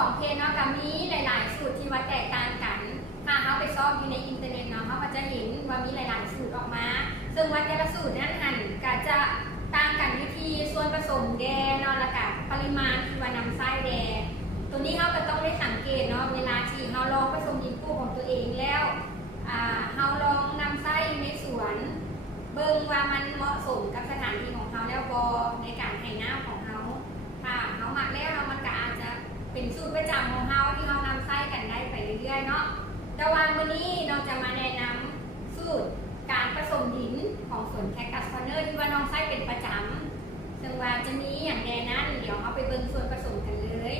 ของเพนเนาะกับมีหลายๆสูตรที่ว่าแตกต่างกันถ้าเขาไปซ่อมอยู่ในอินเทอร์เน็ตเนาะเขาก็จะเห็นว่ามีหลายๆสูตรออกมาซึ่งว่าแต่ละสูตรนั้นหันก็จะต่างกันวิธีส่วนผสมแดเนาะแล้วก็ปริมาณที่ว่านำไส้แดตัวนี้เขาก็ต้องได้สังเกตเนาะเวลาที่เขาลองผสมดินกู้ของตัวเองแล้วเขาลองนำไส้ในสวนเบิ่งว่ามันเหมาะสมกับสถานที่ของเขาแล้วบอในการให้น้ำของเขาถ้าเขาหมักแล้วเรามันก็อาจจะเป็นสูตรประจำของเขาที่เขานำไส้กันได้ไปเรื่อยๆเนาะแต่วันนี้เราจะมาแนะนำสูตรการผสมดินของสวนแคคตัสคอร์เนอร์ที่ว่าน้องไส้เป็นประจำซึ่งว่าจะมีอย่างแน่นั้นเดี๋ยวเราไปเบิ่งส่วนผสมกันเลย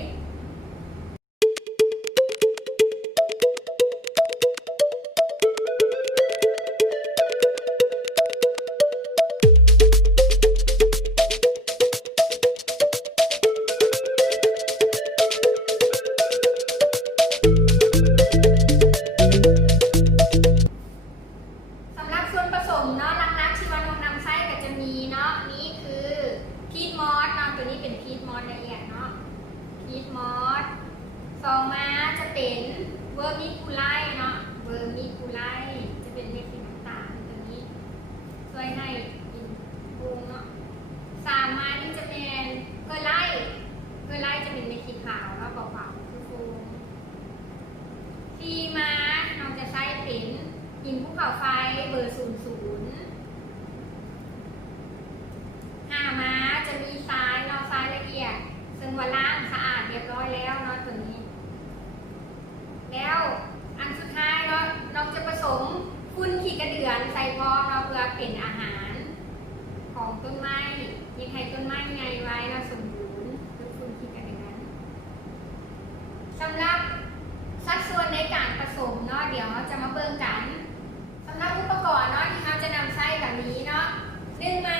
ซองมาจะเป็นเวอร์มิคูไลเนาะเวอร์มิคูไลจะเป็นเม็ดสีน้ำตาลตัวนี้ช่วยให้กินปรุงเนาะ3มานี่จะเป็นเกลือไร่จะเป็นเม็ดสีขาวแล้วเปล่าๆคือฟู4มาเราจะใช้เป็นหินภูเขาไฟเบอร์00 5มาจะมีทรายเนาะทรายละเอียดซึ่งว่าล้างสะอาดเรียบร้อยแล้วเนาะตัวนี้แล้วอันสุดท้ายเนาะเราจะผสมฝุ่นขี้กระเดือนใส่พร้อมเนาะเพื่อเป็นอาหารของต้นไม้ยังให้ต้นไม้ไงไว้เนาะสมบูรณ์ด้วยฝุ่นขี้กระเดือนสำหรับสัดส่วนในการผสมเนาะเดี๋ยวเราจะมาเบิ่งกันสำหรับอุปกรณ์เนาะที่เราจะนำใช้แบบนี้เนาะ1มา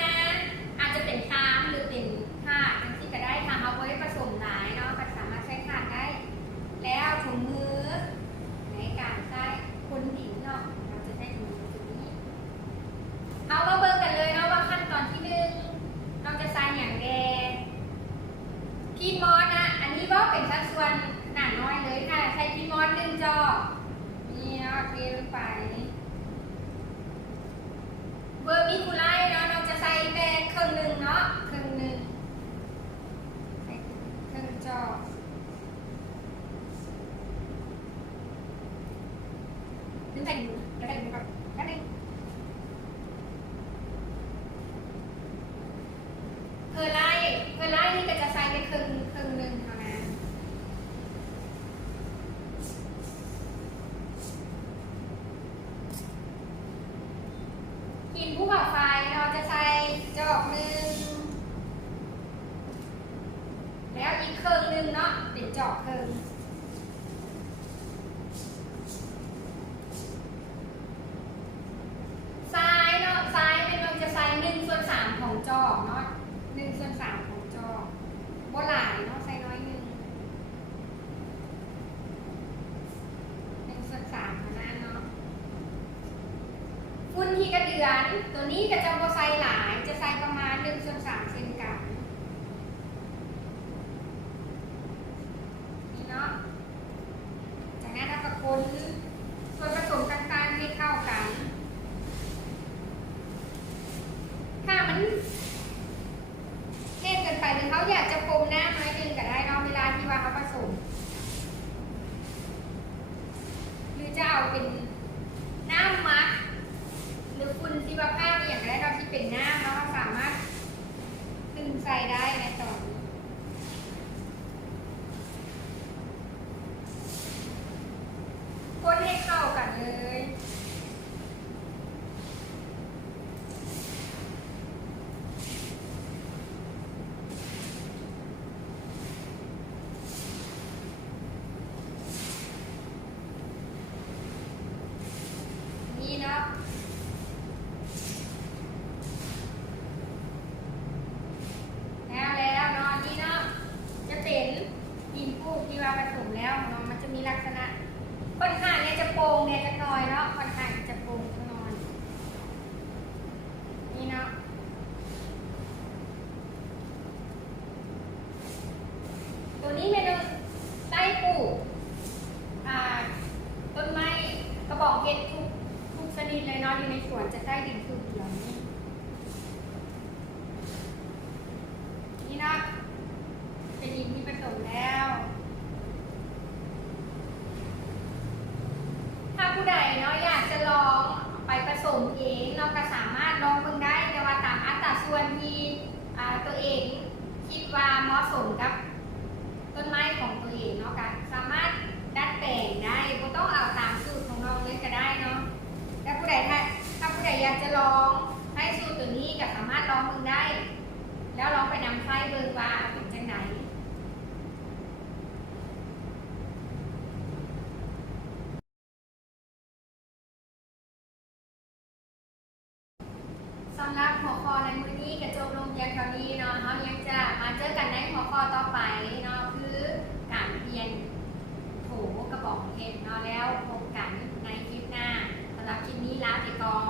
อาจจะเป็นคามหรือเป็นผ้าทั้งที่ก็ได้ค่ะเอาไว้ผสมหลายเนาะก็สามารถใช้ขาดได้แล้วถุงมือในการใช้คนดินเนาะเราจะใช้ถุงมือตัวนี้เอามาเบิ่งกันเลยเนาะว่าขั้นตอนที่1เราจะใส่อย่างแดงพีมอสนะอันนี้ว่าเป็นสัดส่วนหนาน้อยเลยค่ะใช้พีมอส1 จอกนี่เนาะเทลงไปเบอร์มิคูไลเนาะเราจะใส่แค่ครึ่งนึงเนาะครึ่งนึงจอกดึงใส่ถุงแล้วก็ดึงก่อนแล้วดึงเพอร์ไลนี่ก็จะใส่ไปครึ่งนึงเท่านั้นหินภูเขาไฟเราจะใส่จอกนึงแล้วอีกครึ่งนึงเนาะเป็นจอกครึ่งทรายเนาะทรายเป็นเราจะใส่1/3ของจอกเนาะ1/3ของจอกบ่หลายเนาะใส่น้อยนึง1/3เท่านั้นเนาะฝุ่นขี้กระเดือนตัวนี้ก็จะบ่ใส่หลายจะใส่ประมาณ1/3เช่นกันจากนั้นเราก็คนส่วนผสมต่างๆให้เข้ากันถ้ามันเข้มเกินไปหรือเขาอยากจะปรุงน้ำน้อยนึงก็ได้เนาะเวลาที่ว่าเขาผสมหรือจะเอาเป็นน้ำมักหรือคุณชีวภาพอย่างไรเราที่เป็นน้ำเราสามารถดึงใส่ได้ในตอนนี้คนให้เข้ากันเลยนี่เนาะแล้วเนาะนี่เนาะจะเป็นดินปูที่ว่าผสมแล้วเนาะมันจะมีลักษณะค่อนข้างเนี่ยจะโปร่งเนี่ยจะน้อยเนาะค่อนข้างจะโปร่งจะน้อยนี่เนาะ ตัวนี้เมนูไส้ อยู่ในสวนจะใต้ดินคือเหลืองนี่นะเป็นดินที่ผสมแล้ว ถ้าผู้ใดเนาะอยากจะลองไปผสมเองเราก็สามารถลองเบิ่งได้แต่ว่าตามอัตราส่วนที่ตัวเองคิดว่าเหมาะสมกับต้นไม้ของตัวเองเนาะก็สามารถดัดแปลงได้ไม่ต้องเอาตามสูตรของเราเลยก็ได้เนาะแต่ผู้ใดถ้าผู้ใดอยากจะลองให้สูตรตัวนี้ก็สามารถลองเบิ่งได้ แล้วลองไปนำไส้เบิ่งว่าเป็นจังไหนสำหรับหัวข้อในมื้อนี้ก็จบลงเพียงเท่านี้เนาะเรายังจะมาเจอกันในหัวข้อต่อไปเนาะคือการเปลี่ยนโถกระบอกเพชรเนาะแล้วพบกันในคลิปหน้าสำหรับคลิปนี้ลาไปก่อน